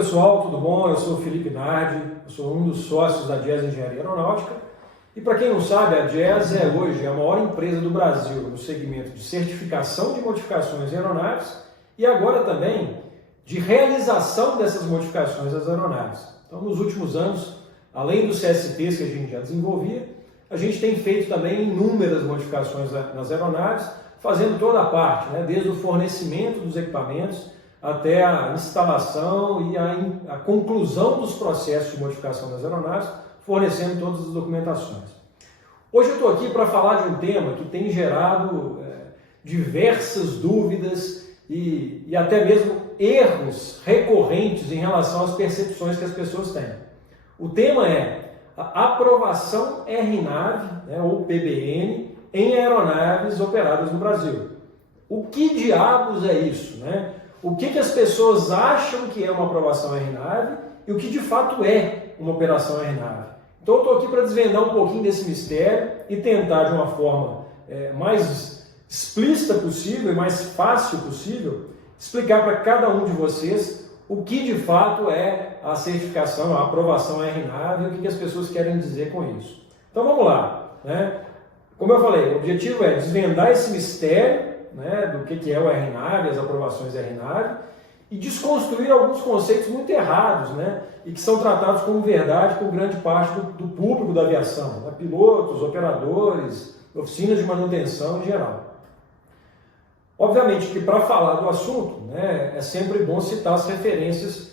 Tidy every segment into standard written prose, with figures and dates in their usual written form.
pessoal, tudo bom? Eu sou o Felipe Nardi, eu sou um dos sócios da Jazz Engenharia Aeronáutica e para quem não sabe, a Jazz é hoje a maior empresa do Brasil no segmento de certificação de modificações em aeronaves e agora também de realização dessas modificações das aeronaves. Então, nos últimos anos, além dos CSPs que a gente já desenvolvia, a gente tem feito também inúmeras modificações nas aeronaves, fazendo toda a parte, desde o fornecimento dos equipamentos até a instalação e a conclusão dos processos de modificação das aeronaves, fornecendo todas as documentações. Hoje eu estou aqui para falar de um tema que tem gerado diversas dúvidas e até mesmo erros recorrentes em relação às percepções que as pessoas têm. O tema é a aprovação RNAV, ou PBN, em aeronaves operadas no Brasil. O que diabos é isso? O que as pessoas acham que é uma aprovação RNAV e o que de fato é uma operação RNAV? Então eu estou aqui para desvendar um pouquinho desse mistério e tentar de uma forma mais explícita possível e mais fácil possível explicar para cada um de vocês o que de fato é a certificação, a aprovação RNAV e o que as pessoas querem dizer com isso. Então vamos lá. Como eu falei, o objetivo é desvendar esse mistério do que é o RNAV, as aprovações RNAV, e desconstruir alguns conceitos muito errados, e que são tratados como verdade por grande parte do público da aviação, pilotos, operadores, oficinas de manutenção em geral. Obviamente que para falar do assunto, é sempre bom citar as referências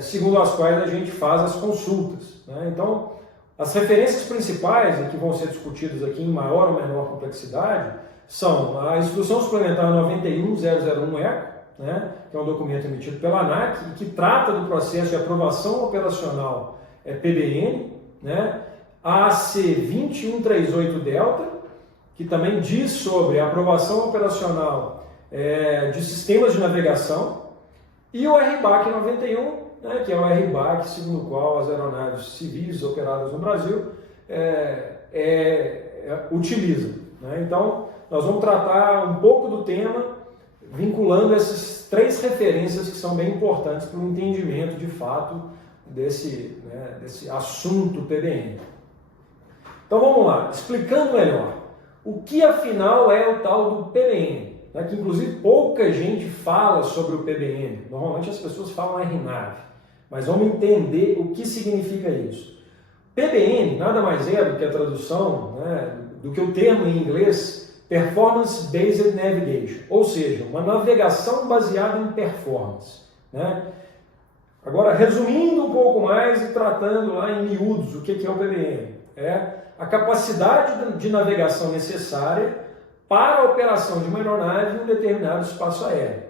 segundo as quais a gente faz as consultas. Então, as referências principais que vão ser discutidas aqui em maior ou menor complexidade são a Instrução Suplementar 91001-ECO, que é um documento emitido pela ANAC e que trata do processo de aprovação operacional PBN, a AC 2138 Delta, que também diz sobre a aprovação operacional de sistemas de navegação, e o RBAC 91, que é o RBAC segundo o qual as aeronaves civis operadas no Brasil utilizam. Então, nós vamos tratar um pouco do tema, vinculando essas três referências que são bem importantes para o entendimento de fato desse assunto PBN. Então vamos lá, explicando melhor. O que afinal é o tal do PBN? Que inclusive pouca gente fala sobre o PBN. Normalmente as pessoas falam RNAV, mas vamos entender o que significa isso. PBN nada mais é do que a tradução, do que o termo em inglês Performance Based Navigation, ou seja, uma navegação baseada em performance. Agora, resumindo um pouco mais e tratando lá em miúdos o que é o PBN. É a capacidade de navegação necessária para a operação de uma aeronave em um determinado espaço aéreo.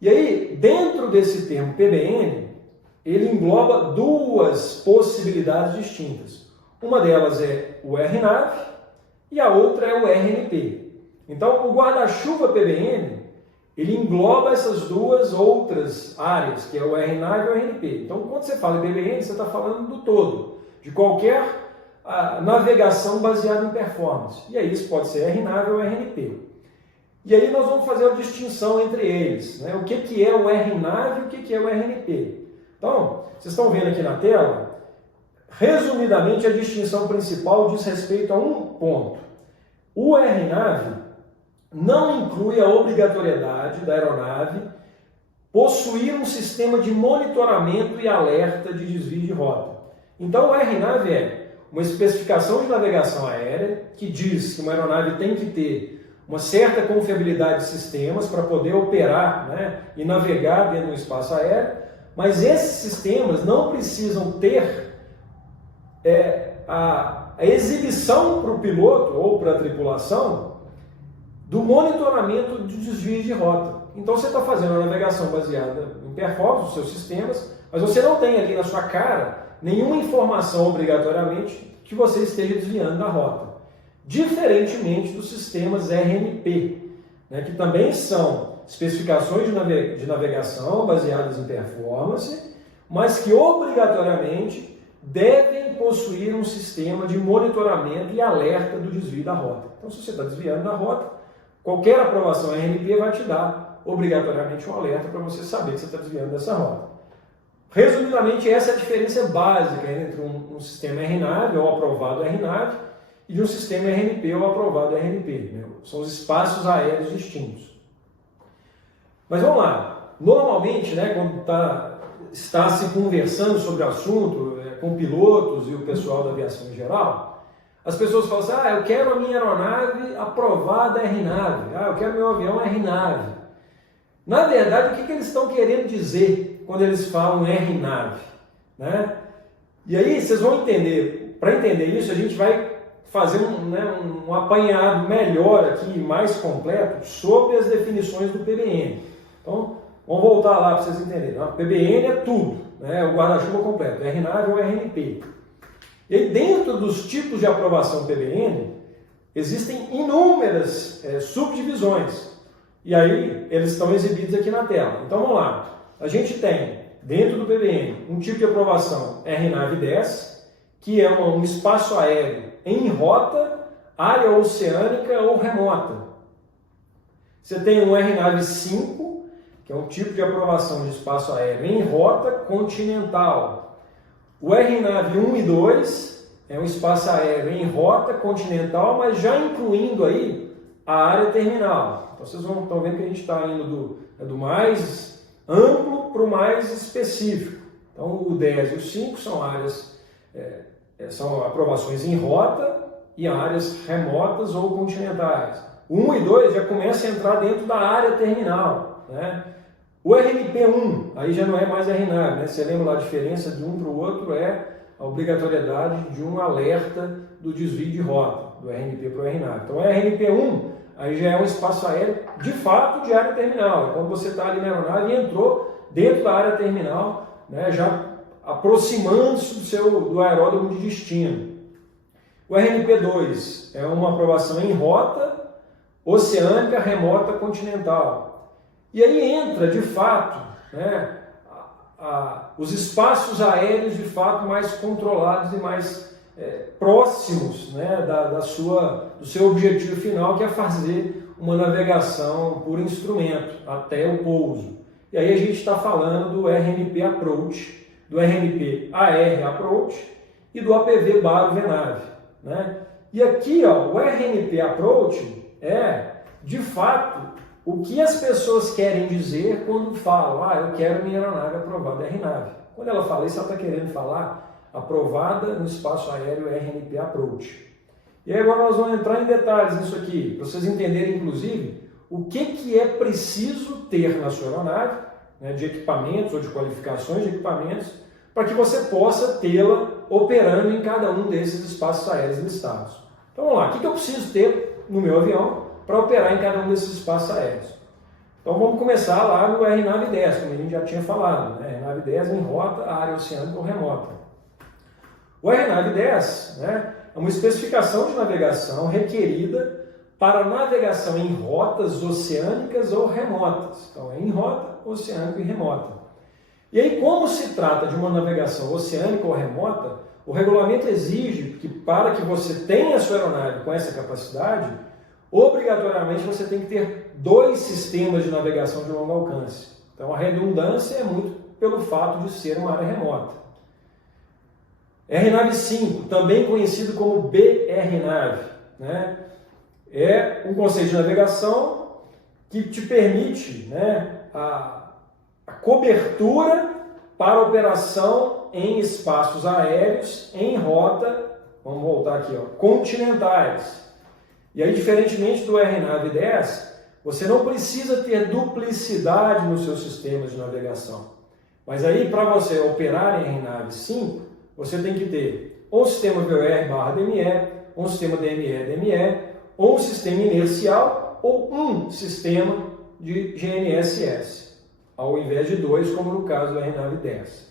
E aí, dentro desse termo PBN, ele engloba duas possibilidades distintas. Uma delas é o RNAV, e a outra é o RNP. Então, o guarda-chuva PBN, ele engloba essas duas outras áreas, que é o RNAV e o RNP. Então, quando você fala em PBN, você está falando do todo, de qualquer navegação baseada em performance. E aí, isso pode ser RNAV ou RNP. E aí, nós vamos fazer a distinção entre eles. O que é o RNAV e o que é o RNP. Então, vocês estão vendo aqui na tela. Resumidamente, a distinção principal diz respeito a um ponto. O RNAV não inclui a obrigatoriedade da aeronave possuir um sistema de monitoramento e alerta de desvio de rota. Então, o RNAV é uma especificação de navegação aérea que diz que uma aeronave tem que ter uma certa confiabilidade de sistemas para poder operar e navegar dentro do espaço aéreo, mas esses sistemas não precisam ter a exibição para o piloto ou para a tripulação do monitoramento de desvios de rota. Então você está fazendo uma navegação baseada em performance dos seus sistemas, mas você não tem ali na sua cara nenhuma informação obrigatoriamente que você esteja desviando da rota. Diferentemente dos sistemas RNP, que também são especificações de navegação baseadas em performance, mas que obrigatoriamente devem possuir um sistema de monitoramento e alerta do desvio da rota. Então, se você está desviando da rota, qualquer aprovação RNP vai te dar obrigatoriamente um alerta para você saber que você está desviando dessa rota. Resumidamente, essa é a diferença básica entre um sistema RNAV, ou aprovado RNAV, e de um sistema RNP, ou aprovado RNP. Né? São os espaços aéreos distintos. Mas vamos lá. Normalmente, né, quando está se conversando sobre o assunto com pilotos e o pessoal da aviação em geral, as pessoas falam assim, eu quero a minha aeronave aprovada RNAV, eu quero meu avião RNAV. Na verdade, o que eles estão querendo dizer quando eles falam RNAV? Né? E aí, vocês vão entender, para entender isso, a gente vai fazer um apanhado melhor aqui, mais completo, sobre as definições do PBN. Então, vamos voltar lá para vocês entenderem. O PBN é tudo, né? O guarda-chuva completo, RNAV ou RNP. E aí, dentro dos tipos de aprovação PBN, existem inúmeras subdivisões. E aí, eles estão exibidos aqui na tela. Então, vamos lá. A gente tem, dentro do PBN, um tipo de aprovação RNAV10, que é um espaço aéreo em rota, área oceânica ou remota. Você tem um RNAV5, que é um tipo de aprovação de espaço aéreo em rota continental. O RNAV1 e 2 é um espaço aéreo em rota continental, mas já incluindo aí a área terminal. Então vocês estão vendo que a gente está indo do mais amplo para o mais específico. Então o 10 e o 5 são áreas, são aprovações em rota e áreas remotas ou continentais. O 1 e 2 já começa a entrar dentro da área terminal, né? O RNP1, aí já não é mais RNAV, né? Você lembra lá a diferença de um para o outro é a obrigatoriedade de um alerta do desvio de rota, do RNP para o RNAV. Então, o RNP1, aí já é um espaço aéreo, de fato, de área terminal. Então, você está ali na aeronave e entrou dentro da área terminal, né? Já aproximando-se do aeródromo de destino. O RNP2 é uma aprovação em rota, oceânica, remota, continental. E aí entra, de fato, né, os espaços aéreos, de fato, mais controlados e mais próximos, né, do seu objetivo final, que é fazer uma navegação por instrumento até o pouso. E aí a gente está falando do RNP Approach, do RNP AR Approach e do APV Baro VNAV. Né? E aqui, o RNP Approach é, de fato, o que as pessoas querem dizer quando falam, eu quero minha aeronave aprovada RNAV. Quando ela fala isso, ela está querendo falar aprovada no espaço aéreo RNP Approach. E aí agora nós vamos entrar em detalhes nisso aqui, para vocês entenderem, inclusive, o que é preciso ter na sua aeronave, né, de equipamentos ou de qualificações de equipamentos, para que você possa tê-la operando em cada um desses espaços aéreos listados. Então vamos lá, o que eu preciso ter no meu avião para operar em cada um desses espaços aéreos? Então vamos começar lá no RNAV10, como a gente já tinha falado, né? RNAV10 em rota, área oceânica ou remota. O RNAV10, né, é uma especificação de navegação requerida para navegação em rotas oceânicas ou remotas. Então é em rota, oceânica e remota. E aí, como se trata de uma navegação oceânica ou remota, o regulamento exige que, para que você tenha a sua aeronave com essa capacidade, obrigatoriamente você tem que ter 2 sistemas de navegação de longo alcance. Então a redundância é muito pelo fato de ser uma área remota. RNAV5, também conhecido como BRNAV, né? É um conceito de navegação que te permite, né, a cobertura para operação em espaços aéreos em rota, vamos voltar aqui, continentais. E aí, diferentemente do RNAV10, você não precisa ter duplicidade nos seus sistemas de navegação. Mas aí, para você operar em RNAV5, você tem que ter um sistema VOR/DME, um sistema DME/DME, ou um sistema inercial, ou um sistema de GNSS, ao invés de 2, como no caso do RNAV10.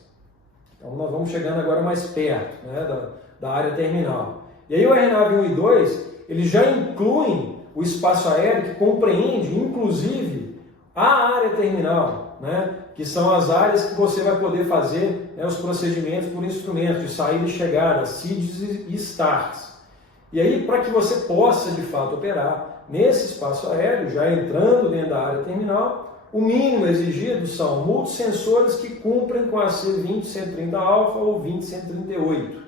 Então, nós vamos chegando agora mais perto, né, da área terminal. E aí, o RNAV1 e 2, eles já incluem o espaço aéreo que compreende, inclusive, a área terminal, né? Que são as áreas que você vai poder fazer, né, os procedimentos por instrumento, de saída e chegada, SIDs e STARTs. E aí, para que você possa, de fato, operar, nesse espaço aéreo, já entrando dentro da área terminal, o mínimo exigido são multissensores que cumprem com a C20-130 alfa ou 20-138.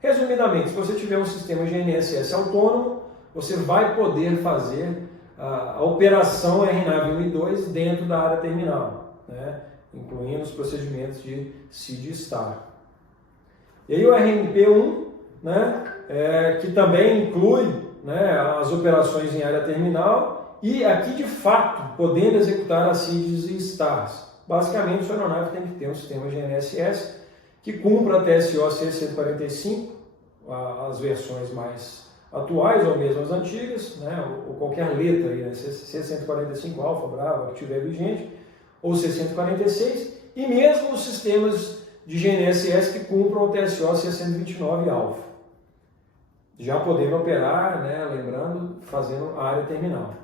Resumidamente, se você tiver um sistema GNSS autônomo, você vai poder fazer a operação RNAV 1 e 2 dentro da área terminal, né? Incluindo os procedimentos de SID e STAR. E aí o RNP-1, né, que também inclui, né, as operações em área terminal e aqui de fato podendo executar as SIDs e STARs. Basicamente, sua aeronave tem que ter um sistema GNSS que cumpra a TSO C145, as versões mais atuais ou mesmo as antigas, né, ou qualquer letra, aí, né, C145 Alfa, Brava, que estiver vigente, ou C146, e mesmo os sistemas de GNSS que cumpram o TSO C129 Alfa. Já podendo operar, né, lembrando, fazendo a área terminal.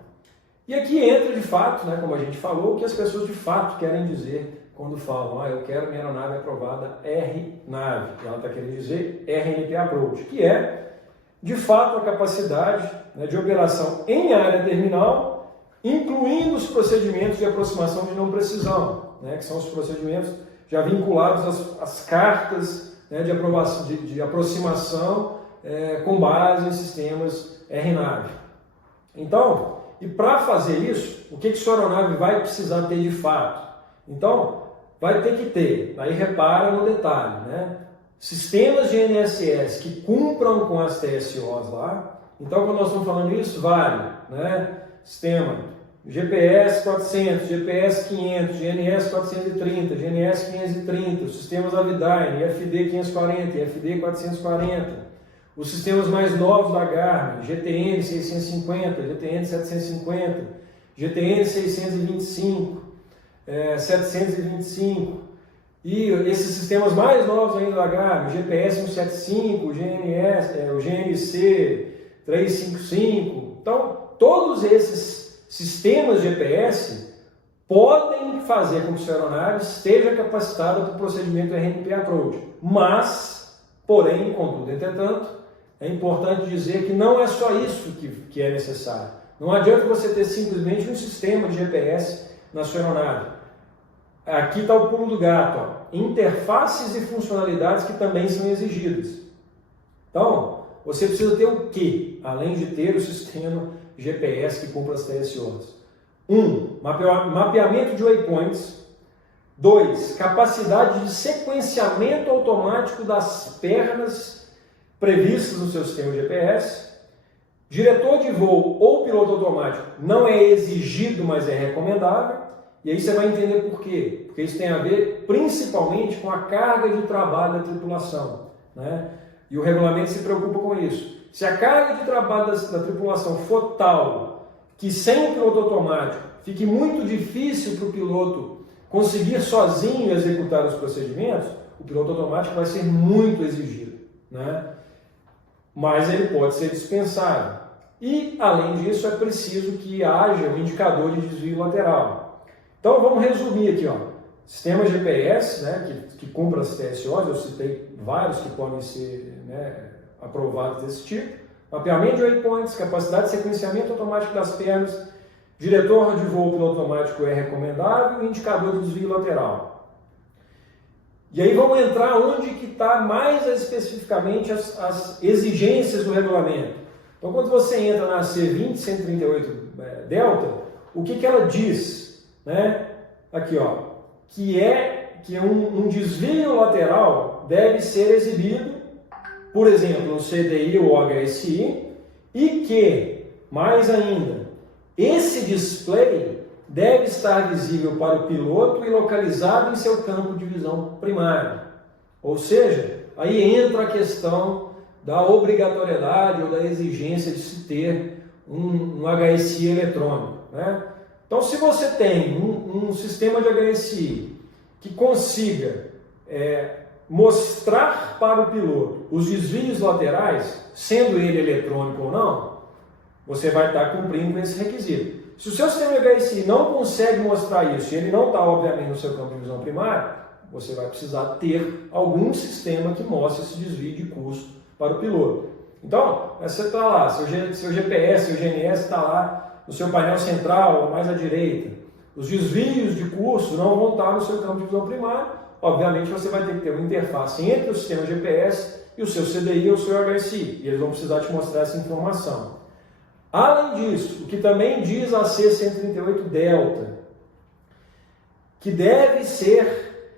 E aqui entra de fato, né, como a gente falou, o que as pessoas de fato querem dizer quando falam, eu quero minha aeronave aprovada RNAV. Ela está querendo dizer RNP Approach, que é, de fato, a capacidade, né, de operação em área terminal, incluindo os procedimentos de aproximação de não precisão, né, que são os procedimentos já vinculados às cartas, né, de aproximação com base em sistemas RNAV. Então, e para fazer isso, o que sua aeronave vai precisar ter de fato? Então, vai ter que ter, aí repara no detalhe, né, sistemas de GNSS que cumpram com as TSOs lá. Então, quando nós estamos falando isso, vale, né, sistema GPS 400, GPS 500, GNS 430, GNS 530, os sistemas Avidyne, IFD 540, IFD 440, os sistemas mais novos da Garmin, GTN 650, GTN 750, GTN 625, 725, e esses sistemas mais novos ainda da Garmin, GPS 175, o GNC 355, então todos esses sistemas GPS podem fazer com que sua aeronave esteja capacitada para o procedimento RNP Approach, mas, porém, contudo, entretanto, é importante dizer que não é só isso que é necessário. Não adianta você ter simplesmente um sistema de GPS na sua aeronave. Aqui está o pulo do gato, ó. Interfaces e funcionalidades que também são exigidas. Então, você precisa ter o quê? Além de ter o sistema GPS que cumpra as TSOs. 1. Mapeamento de waypoints. 2. Capacidade de sequenciamento automático das pernas previstas no seu sistema GPS. Diretor de voo ou piloto automático não é exigido, mas é recomendável. E aí você vai entender por quê. Porque isso tem a ver principalmente com a carga de trabalho da tripulação, né? E o regulamento se preocupa com isso. Se a carga de trabalho da tripulação for tal que sem o piloto automático fique muito difícil para o piloto conseguir sozinho executar os procedimentos, o piloto automático vai ser muito exigido, né? Mas ele pode ser dispensável. E, além disso, é preciso que haja um indicador de desvio lateral. Então, vamos resumir aqui, ó. Sistema GPS, né, que cumpra as TSOs, eu citei vários que podem ser, né, aprovados desse tipo. Mapeamento de waypoints, capacidade de sequenciamento automático das pernas, diretor de voo piloto automático é recomendável e indicador de desvio lateral. E aí vamos entrar onde que está mais especificamente as exigências do regulamento. Então, quando você entra na C20-138 Delta, o que ela diz? Né? Aqui, ó, que um desvio lateral deve ser exibido, por exemplo, no CDI ou HSI, e que, mais ainda, esse display deve estar visível para o piloto e localizado em seu campo de visão primário. Ou seja, aí entra a questão da obrigatoriedade ou da exigência de se ter um HSI eletrônico, né? Então, se você tem um sistema de HSI que consiga mostrar para o piloto os desvios laterais, sendo ele eletrônico ou não, você vai estar cumprindo com esse requisito. Se o seu sistema de HSI não consegue mostrar isso, e ele não está, obviamente, no seu campo de visão primário, você vai precisar ter algum sistema que mostre esse desvio de custo para o piloto. Então, você está lá, seu GPS, seu GNS está lá no seu painel central, mais à direita. Os desvios de curso não vão estar no seu campo de visão primário. Obviamente, você vai ter que ter uma interface entre o sistema GPS e o seu CDI ou o seu HSI. E eles vão precisar te mostrar essa informação. Além disso, o que também diz a C138 Delta, que deve ser,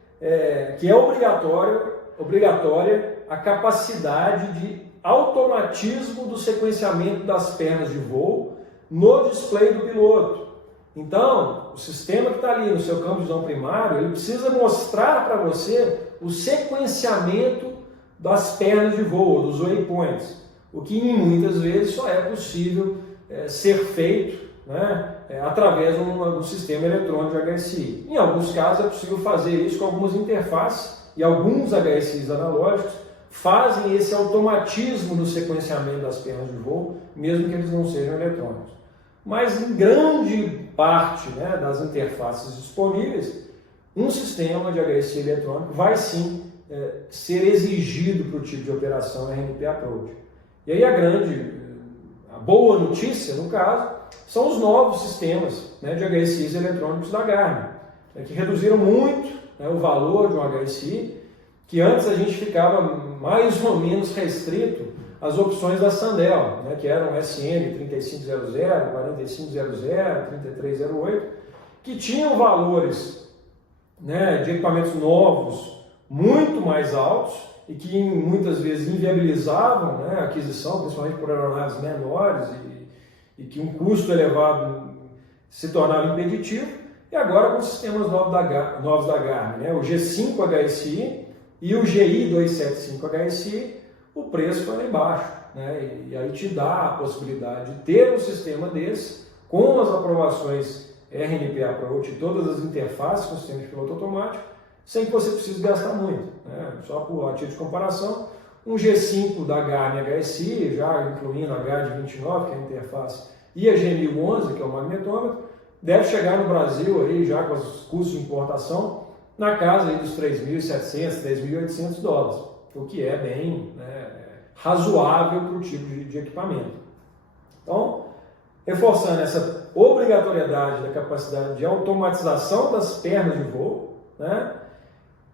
que é obrigatória a capacidade de automatismo do sequenciamento das pernas de voo no display do piloto. Então, o sistema que está ali no seu campo de visão primário, ele precisa mostrar para você o sequenciamento das pernas de voo, dos waypoints, o que muitas vezes só é possível ser feito, né, através de um sistema eletrônico de HSI. Em alguns casos é possível fazer isso com algumas interfaces e alguns HSIs analógicos fazem esse automatismo no sequenciamento das pernas de voo, mesmo que eles não sejam eletrônicos. Mas em grande parte, né, das interfaces disponíveis, um sistema de HSI eletrônico vai sim ser exigido para o tipo de operação RNP Approach. E aí a boa notícia, no caso, são os novos sistemas, né, de HSIs eletrônicos da Garmin, que reduziram muito, né, o valor de um HSI, que antes a gente ficava mais ou menos restrito às opções da Sandel, né, que eram SN 3500, 4500, 3308, que tinham valores, né, de equipamentos novos muito mais altos e que muitas vezes inviabilizavam, né, a aquisição, principalmente por aeronaves menores e que um custo elevado se tornava impeditivo. E agora com sistemas novos da Garmin, né, o G5 HSI e o GI 275 HSI, o preço foi lá embaixo, né? E aí te dá a possibilidade de ter um sistema desse com as aprovações RNP Approach e todas as interfaces com o sistema de piloto automático, sem que você precise gastar muito, né? Só por título de comparação, um G5 da Garmin HSI, já incluindo a GAD29, que é a interface, e a G1011, que é o magnetômetro, deve chegar no Brasil aí, já com os custos de importação, na casa aí dos $3.700, $3.800, o que é bem, né, razoável para o tipo de equipamento. Então, reforçando essa obrigatoriedade da capacidade de automatização das pernas de voo, né,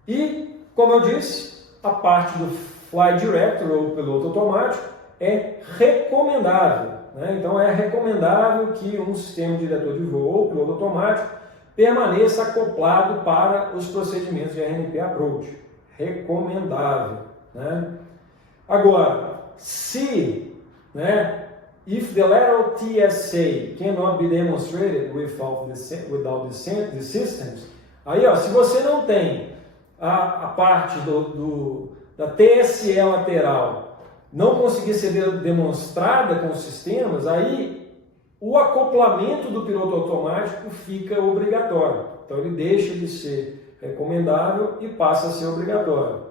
e, como eu disse, a parte do Fly Director ou piloto automático é recomendável, né? Então, é recomendável que um sistema de diretor de voo ou piloto automático permaneça acoplado para os procedimentos de RNP Approach. Recomendável, né? Agora, se, né, if the lateral TSA cannot be demonstrated without the systems, aí, ó, se você não tem a parte da TSE lateral não conseguir ser demonstrada com os sistemas, aí o acoplamento do piloto automático fica obrigatório. Então ele deixa de ser recomendável e passa a ser obrigatório.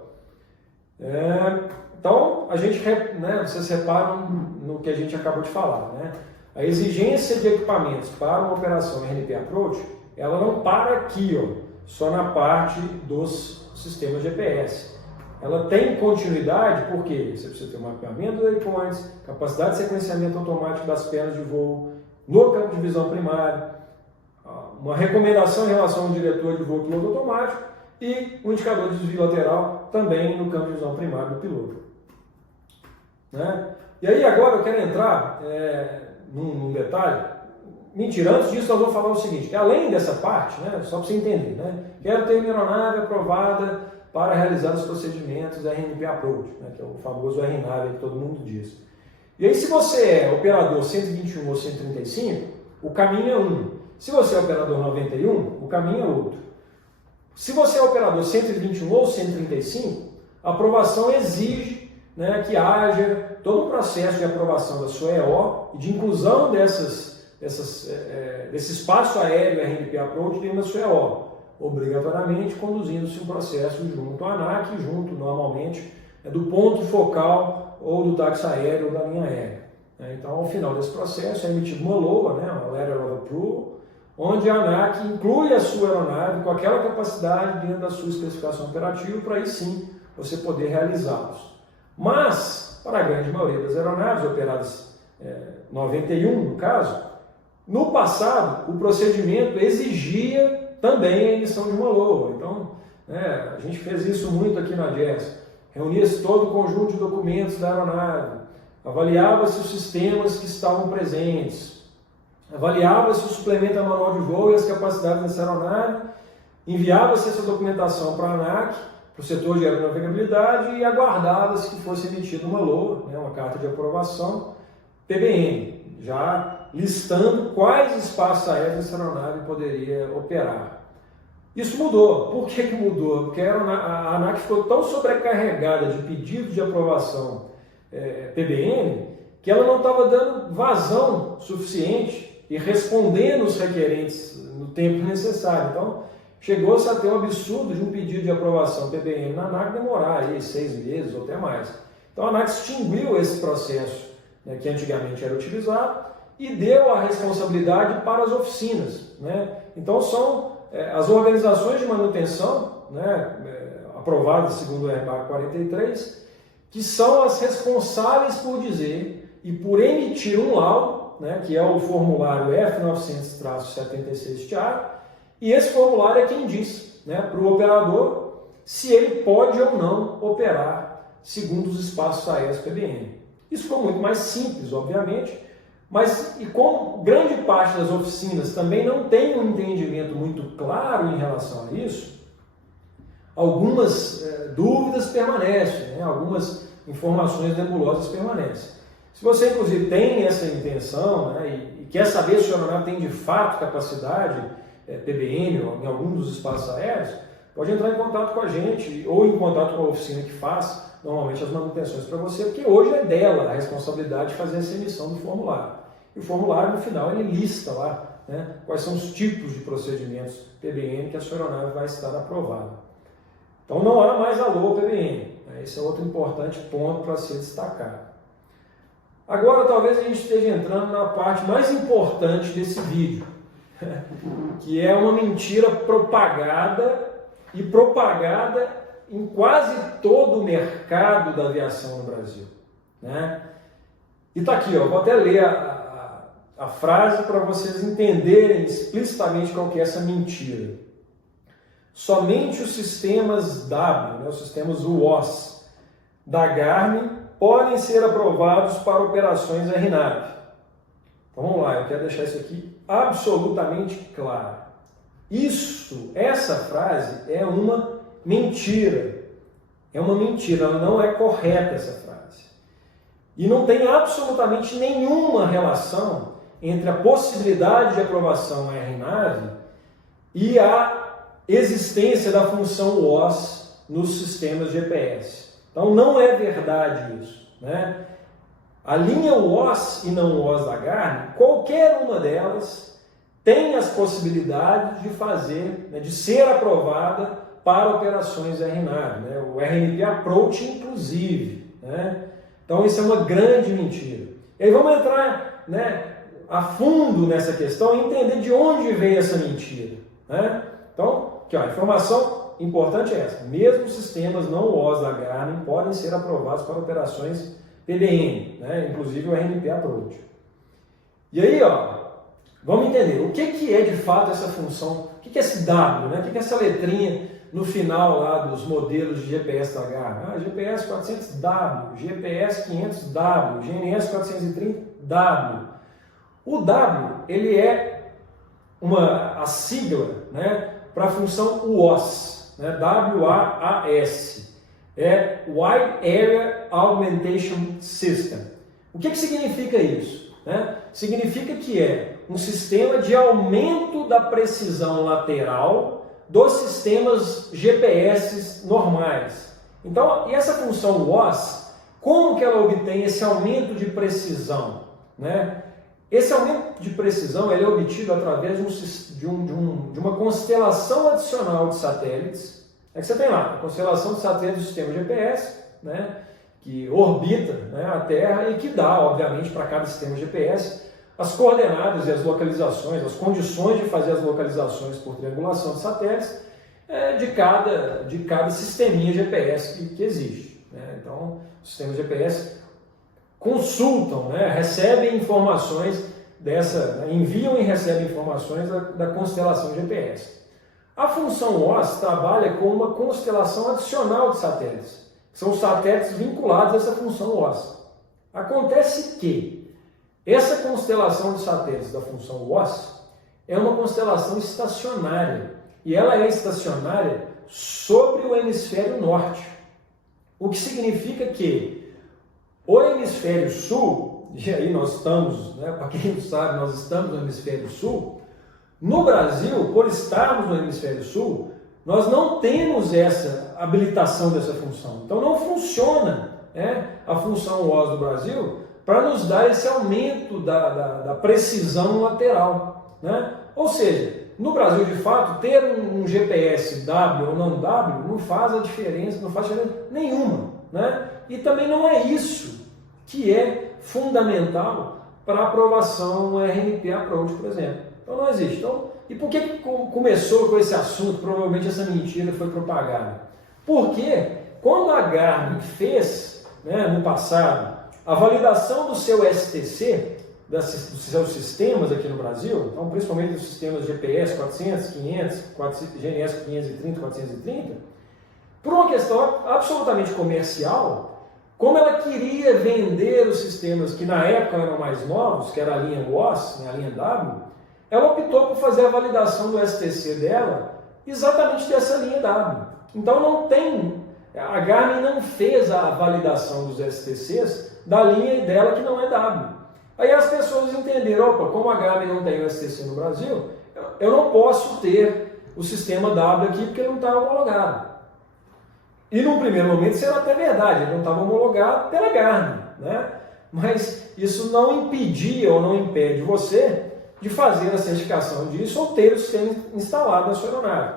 Então a gente, né, vocês reparam no que a gente acabou de falar, né? A exigência de equipamentos para uma operação RNP Approach, ela não para aqui, ó, só na parte dos sistemas GPS. Ela tem continuidade porque você precisa ter um mapeamento de waypoints, capacidade de sequenciamento automático das pernas de voo no campo de visão primário, uma recomendação em relação ao diretor de voo piloto automático e um indicador de desvio lateral também no campo de visão primário do piloto. Né? E aí agora eu quero entrar num detalhe. Mentira, antes disso nós vamos falar o seguinte, além dessa parte, né, só para você entender, né, quero ter minha aeronave aprovada para realizar os procedimentos RNP Approach, né, que é o famoso RNAV que todo mundo diz. E aí se você é operador 121 ou 135, o caminho é um. Se você é operador 91, o caminho é outro. Se você é operador 121 ou 135, a aprovação exige, né, que haja todo um processo de aprovação da sua EO e de inclusão desse espaço aéreo RNP Approach dentro da sua EO, obrigatoriamente conduzindo-se um processo junto à ANAC, junto normalmente do ponto focal ou do táxi aéreo ou da linha aérea. Então, ao final desse processo é emitido uma LOA, né, uma Letter of Approval, onde a ANAC inclui a sua aeronave com aquela capacidade dentro da sua especificação operativa para aí sim você poder realizá-los. Mas, para a grande maioria das aeronaves, operadas 91 no caso, no passado o procedimento exigia também a emissão de uma LOA. Então, a gente fez isso muito aqui na Jazz. Reunia-se todo o conjunto de documentos da aeronave, avaliava-se os sistemas que estavam presentes, avaliava-se o suplemento a manual de voo e as capacidades dessa aeronave, enviava-se essa documentação para a ANAC, para o setor de aeronavegabilidade, e aguardava-se que fosse emitida uma LOA, uma carta de aprovação PBN, já listando quais espaços aéreos essa aeronave poderia operar. Isso mudou. Por que mudou? Porque a ANAC ficou tão sobrecarregada de pedidos de aprovação PBN que ela não estava dando vazão suficiente e respondendo os requerentes no tempo necessário. Então, chegou-se a ter um absurdo de um pedido de aprovação PBN na ANAC demorar aí 6 meses ou até mais. Então, a ANAC extinguiu esse processo que antigamente era utilizado e deu a responsabilidade para as oficinas. Então, são as organizações de manutenção, aprovadas segundo o RBAC 43, que são as responsáveis por dizer e por emitir um laudo, que é o formulário F900-76-, e esse formulário é quem diz para o operador se ele pode ou não operar segundo os espaços aéreos PBN. Isso ficou muito mais simples, obviamente, mas e como grande parte das oficinas também não tem um entendimento muito claro em relação a isso, algumas dúvidas permanecem, algumas informações nebulosas permanecem. Se você, inclusive, tem essa intenção e quer saber se o aeronave tem de fato capacidade PBN ou em algum dos espaços aéreos, pode entrar em contato com a gente ou em contato com a oficina que faz normalmente as manutenções para você, porque hoje é dela a responsabilidade de fazer essa emissão do formulário. E o formulário, no final, ele lista lá quais são os tipos de procedimentos PBN que a sua aeronave vai estar aprovada. Então não há mais a LOA PBN. Esse é outro importante ponto para ser destacado. Agora talvez a gente esteja entrando na parte mais importante desse vídeo, que é uma mentira propagada em quase todo o mercado da aviação no Brasil. E está aqui, vou até ler a frase para vocês entenderem explicitamente qual que é essa mentira. Somente os sistemas W, os sistemas UOS da Garmin, podem ser aprovados para operações RNAV. Então vamos lá, eu quero deixar isso aqui absolutamente claro. Essa frase é uma mentira. É uma mentira, ela não é correta essa frase. E não tem absolutamente nenhuma relação entre a possibilidade de aprovação RNAV e a existência da função UOS nos sistemas GPS. Então não é verdade isso. A linha UOS e não UOS da Garmin, qualquer uma delas tem as possibilidades de de ser aprovada para operações RNAV, o RNP Approach inclusive. Então isso é uma grande mentira. E aí vamos entrar a fundo nessa questão e entender de onde veio essa mentira. Então, aqui, a informação importante é essa. Mesmo sistemas não UOS da Garmin podem ser aprovados para operações PBN, inclusive o RNP Approach. E aí, vamos entender o que é de fato essa função, o que é esse W, o que é essa letrinha no final lá dos modelos de GPS da Garmin. GPS 400W, GPS 500W, GNS 430W. O W, ele é a sigla para a função WAS, WAAS. É Wide Area Augmentation System. O que significa isso? Significa que é um sistema de aumento da precisão lateral dos sistemas GPS normais. Então, e essa função WAS, como que ela obtém esse aumento de precisão? Esse aumento de precisão ele é obtido através de uma constelação adicional de satélites. Que você tem lá a constelação de satélites do sistema GPS, que orbita a Terra e que dá, obviamente, para cada sistema GPS as coordenadas e as localizações, as condições de fazer as localizações por triangulação de satélites de cada sisteminha GPS que existe. né? Então, os sistemas GPS consultam, né? Recebem informações enviam e recebem informações da constelação GPS. A função OS trabalha com uma constelação adicional de satélites, que são os satélites vinculados a essa função OS. Acontece que essa constelação de satélites da função OS é uma constelação estacionária, e ela é estacionária sobre o hemisfério norte, o que significa que o hemisfério sul, e aí nós estamos, né, para quem não sabe, nós estamos no hemisfério sul. No Brasil, por estarmos no hemisfério sul, nós não temos essa habilitação dessa função. Então não funciona, né, a função OS do Brasil para nos dar esse aumento da precisão lateral, né? Ou seja, no Brasil, de fato, ter um GPS W ou não W não faz a diferença, não faz diferença nenhuma, né? E também não é isso que é fundamental para a aprovação no RNP Approach, por exemplo. Então não existe. Então, e por que começou com esse assunto? Provavelmente essa mentira foi propagada. Porque quando a Garmin fez, né, no passado, a validação do seu STC, dos seus sistemas aqui no Brasil, então principalmente dos sistemas GPS 400, 500, GNS 530, 430, por uma questão absolutamente comercial, como ela queria vender os sistemas que na época eram mais novos, que era a linha WOS, né, a linha W, ela optou por fazer a validação do STC dela exatamente dessa linha W. Então a Garmin não fez a validação dos STCs da linha dela que não é W. Aí as pessoas entenderam, opa, como a Garmin não tem o STC no Brasil, eu não posso ter o sistema W aqui porque ele não está homologado. E num primeiro momento isso era até verdade, ele não estava homologado pela Garmin, né? Mas isso não impedia ou não impede você de fazer a certificação disso ou ter o sistema instalado na sua aeronave.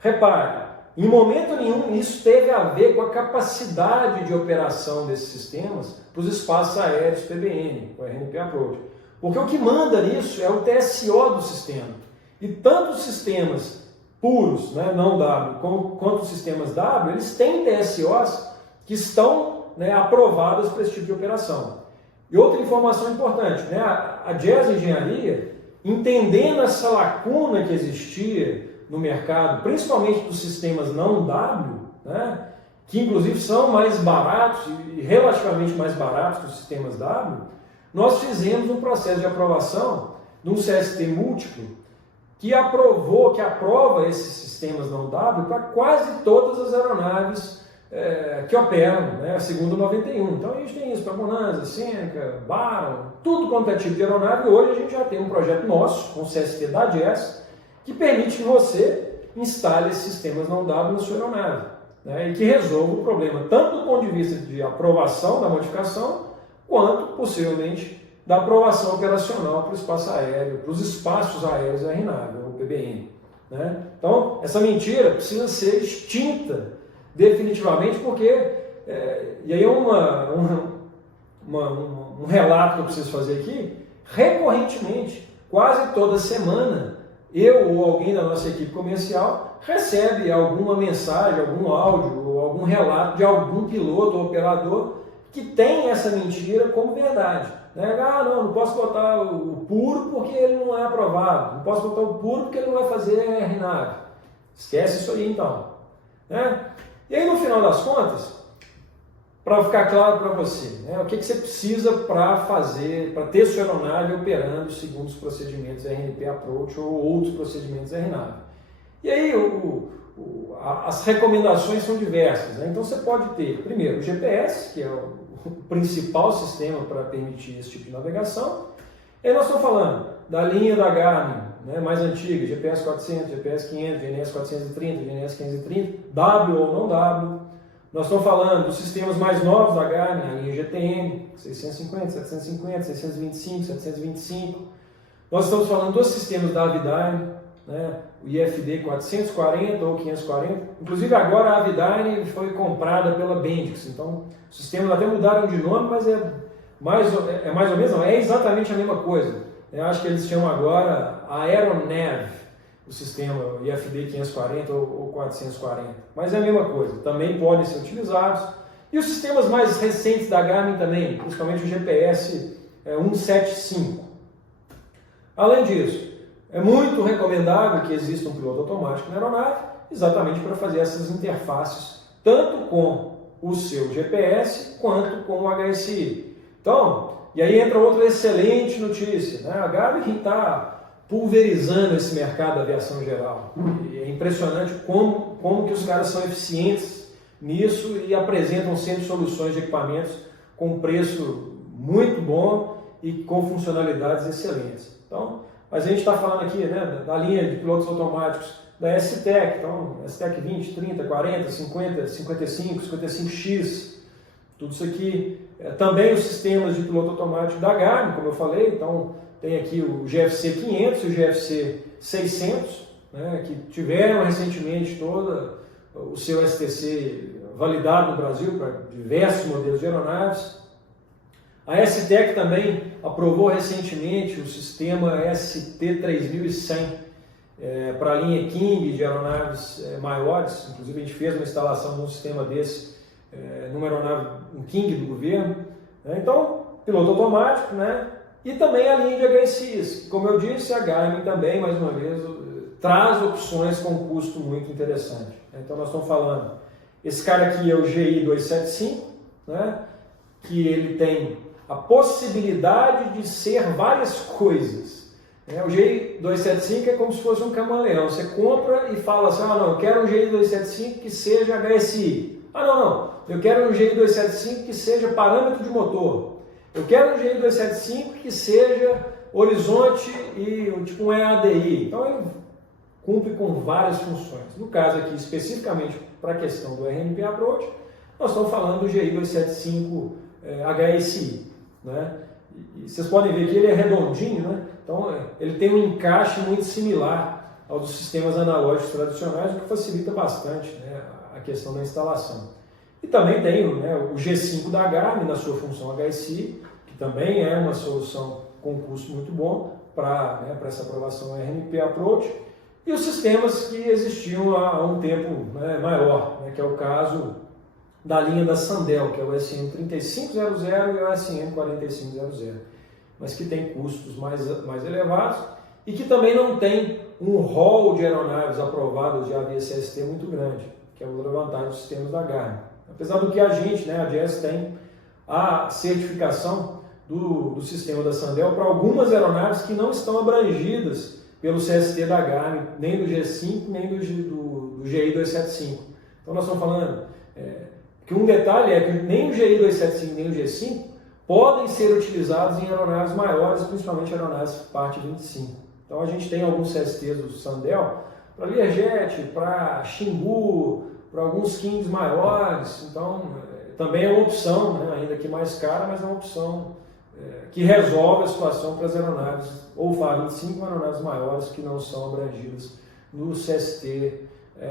Repare, em momento nenhum isso teve a ver com a capacidade de operação desses sistemas para os espaços aéreos PBN, o RNP Approach. Porque o que manda nisso é o TSO do sistema. E tanto os sistemas puros, né, não W, quanto os sistemas W, eles têm TSOs que estão, né, aprovadas para esse tipo de operação. E outra informação importante, né, a Jazz Engenharia, entendendo essa lacuna que existia no mercado, principalmente dos sistemas não W, né, que inclusive são mais baratos e relativamente mais baratos que os sistemas W, nós fizemos um processo de aprovação de um CST múltiplo que aprova esses sistemas não W para quase todas as aeronaves que operam, né, segundo o 91. Então a gente tem isso para Bonanza, Seneca, Baron, tudo quanto é tipo de aeronave. Hoje a gente já tem um projeto nosso, com o CST da Jazz, que permite que você instale esses sistemas não W na sua aeronave, né, e que resolva o problema, tanto do ponto de vista de aprovação da modificação, quanto, possivelmente, da aprovação operacional para o espaço aéreo, para os espaços aéreos da RNAV, o PBN. Né? Então, essa mentira precisa ser extinta definitivamente, porque, e aí é um relato que eu preciso fazer aqui, recorrentemente, quase toda semana, eu ou alguém da nossa equipe comercial recebe alguma mensagem, algum áudio, ou algum relato de algum piloto ou operador que tem essa mentira como verdade. Né? Ah, não posso botar o puro porque ele não é aprovado, não posso botar o puro porque ele não vai fazer RNAV. Esquece isso aí então. Né? E aí no final das contas, para ficar claro para você, né, o que você precisa para ter sua aeronave operando segundo os procedimentos RNP Approach ou outros procedimentos RNAV. E aí as recomendações são diversas. Né? Então você pode ter, primeiro, o GPS, que é o principal sistema para permitir esse tipo de navegação. E aí nós estamos falando da linha da Garmin, né, mais antiga, GPS 400, GPS 500, GNS 430, GNS 530, W ou não W. Nós estamos falando dos sistemas mais novos da Garmin, a linha GTM, 650, 750, 625, 725. Nós estamos falando dos sistemas da Avidyne, né, o IFD 440 ou 540. Inclusive agora a Avidyne foi comprada pela Bendix, então os sistemas até mudaram de nome, mas é mais ou menos, não, é exatamente a mesma coisa. Eu acho que eles chamam agora Aeronav, o sistema IFD 540 ou 440, mas é a mesma coisa, também podem ser utilizados. E os sistemas mais recentes da Garmin também, principalmente o GPS 175. Além disso, é muito recomendável que exista um piloto automático na aeronave, exatamente para fazer essas interfaces, tanto com o seu GPS, quanto com o HSI. Então, e aí entra outra excelente notícia, né? A Garmin está pulverizando esse mercado da aviação geral. E é impressionante como que os caras são eficientes nisso e apresentam sempre soluções de equipamentos com preço muito bom e com funcionalidades excelentes. Então, mas a gente está falando aqui, né, da linha de pilotos automáticos da S-Tech, então S-Tech 20, 30, 40, 50, 55, 55X, tudo isso aqui. Também os sistemas de piloto automático da Garmin, como eu falei, então tem aqui o GFC 500 e o GFC 600, né, que tiveram recentemente todo o seu STC validado no Brasil para diversos modelos de aeronaves. A S-Tech também aprovou recentemente o sistema ST3100 para a linha King de aeronaves maiores. Inclusive a gente fez uma instalação de um sistema desse numa aeronave, um King do governo. Então, piloto automático, né? E também a linha de HSIs. Como eu disse, a Garmin também, mais uma vez, traz opções com um custo muito interessante. Então nós estamos falando, esse cara aqui é o GI 275, né? Que ele tem a possibilidade de ser várias coisas. O GI 275 é como se fosse um camaleão. Você compra e fala assim, não, eu quero um GI 275 que seja HSI. Não, eu quero um GI 275 que seja parâmetro de motor. Eu quero um GI 275 que seja horizonte e tipo um EADI. Então ele cumpre com várias funções. No caso aqui, especificamente para a questão do RNP Approach, nós estamos falando do GI 275 HSI. Né? E vocês podem ver que ele é redondinho, né? Então ele tem um encaixe muito similar ao dos sistemas analógicos tradicionais, o que facilita bastante, né, a questão da instalação. E também tem, né, o G5 da Garmin na sua função HSI, que também é uma solução com custo muito bom para essa aprovação RNP Approach, e os sistemas que existiam há um tempo, né, maior, né, que é o caso da linha da Sandel, que é o SM3500 e o SM4500, mas que tem custos mais elevados e que também não tem um rol de aeronaves aprovadas de AVSST muito grande, que é outra vantagem dos sistemas da Garmin. Apesar do que a gente, né, a JAS tem a certificação do sistema da Sandel para algumas aeronaves que não estão abrangidas pelo CST da Garmin, nem do G5, nem do GI 275. Então nós estamos falando que um detalhe é que nem o GI 275 nem o G5 podem ser utilizados em aeronaves maiores, principalmente aeronaves parte 25. Então a gente tem alguns CSTs do Sandel para Learjet, para Xingu, para alguns Kings maiores. Então também é uma opção, né, ainda que mais cara, mas é uma opção que resolve a situação para as aeronaves ou FAR 25 ou aeronaves maiores que não são abrangidas no CST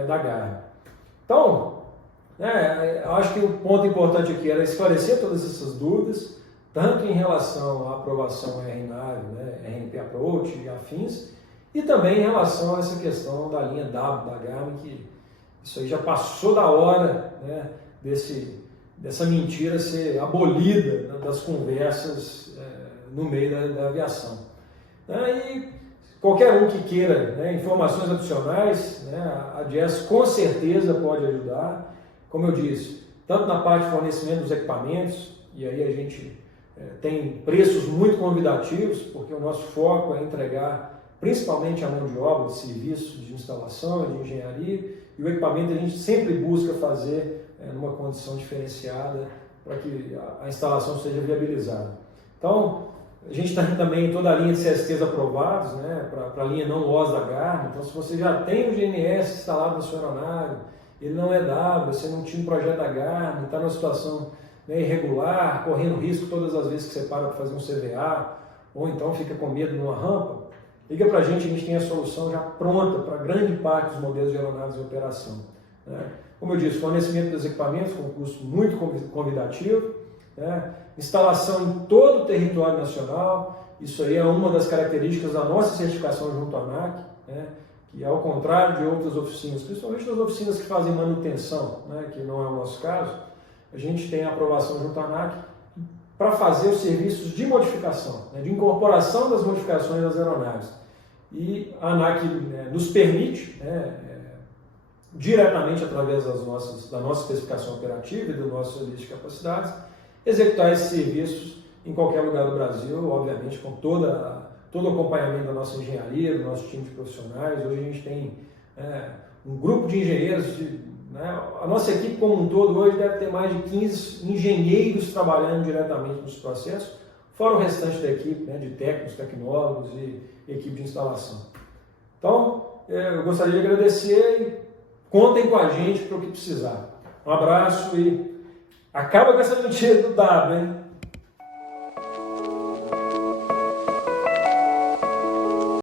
da Garmin. Então, acho que o ponto importante aqui era esclarecer todas essas dúvidas, tanto em relação à aprovação RNAV, né, RNP Approach e afins, e também em relação a essa questão da linha W da Garmin, que isso aí já passou da hora, né, dessa mentira ser abolida, né, das conversas no meio da aviação. E qualquer um que queira, né, informações adicionais, né, a JAS com certeza pode ajudar. Como eu disse, tanto na parte de fornecimento dos equipamentos, e aí a gente tem preços muito convidativos, porque o nosso foco é entregar principalmente a mão de obra, de serviço, de instalação, de engenharia, e o equipamento a gente sempre busca fazer numa condição diferenciada para que a instalação seja viabilizada. Então, a gente tem também toda a linha de CSTs aprovados, né, para a linha não OS da Garmin. Então, se você já tem o GNS instalado na sua aeronave, ele não é W, você não tinha um projeto da Garmin, está numa situação, né, irregular, correndo risco todas as vezes que você para fazer um CVA, ou então fica com medo numa rampa, liga para a gente tem a solução já pronta para grande parte dos modelos de aeronaves em operação. Né? Como eu disse, fornecimento dos equipamentos com um custo muito convidativo, né? Instalação em todo o território nacional, isso aí é uma das características da nossa certificação junto à ANAC, né? Que ao contrário de outras oficinas, principalmente das oficinas que fazem manutenção, né, que não é o nosso caso, a gente tem a aprovação junto à ANAC para fazer os serviços de modificação, né, de incorporação das modificações das aeronaves. E a ANAC nos permite, diretamente através da nossa especificação operativa e do nosso serviço de capacidades, executar esses serviços em qualquer lugar do Brasil, obviamente com todo o acompanhamento da nossa engenharia, do nosso time de profissionais. Hoje a gente tem um grupo de engenheiros, a nossa equipe como um todo hoje deve ter mais de 15 engenheiros trabalhando diretamente nos processos, fora o restante da equipe, de técnicos, tecnólogos e equipe de instalação. Então, eu gostaria de agradecer e contem com a gente para o que precisar. Um abraço e acaba com essa mentira do dado, hein?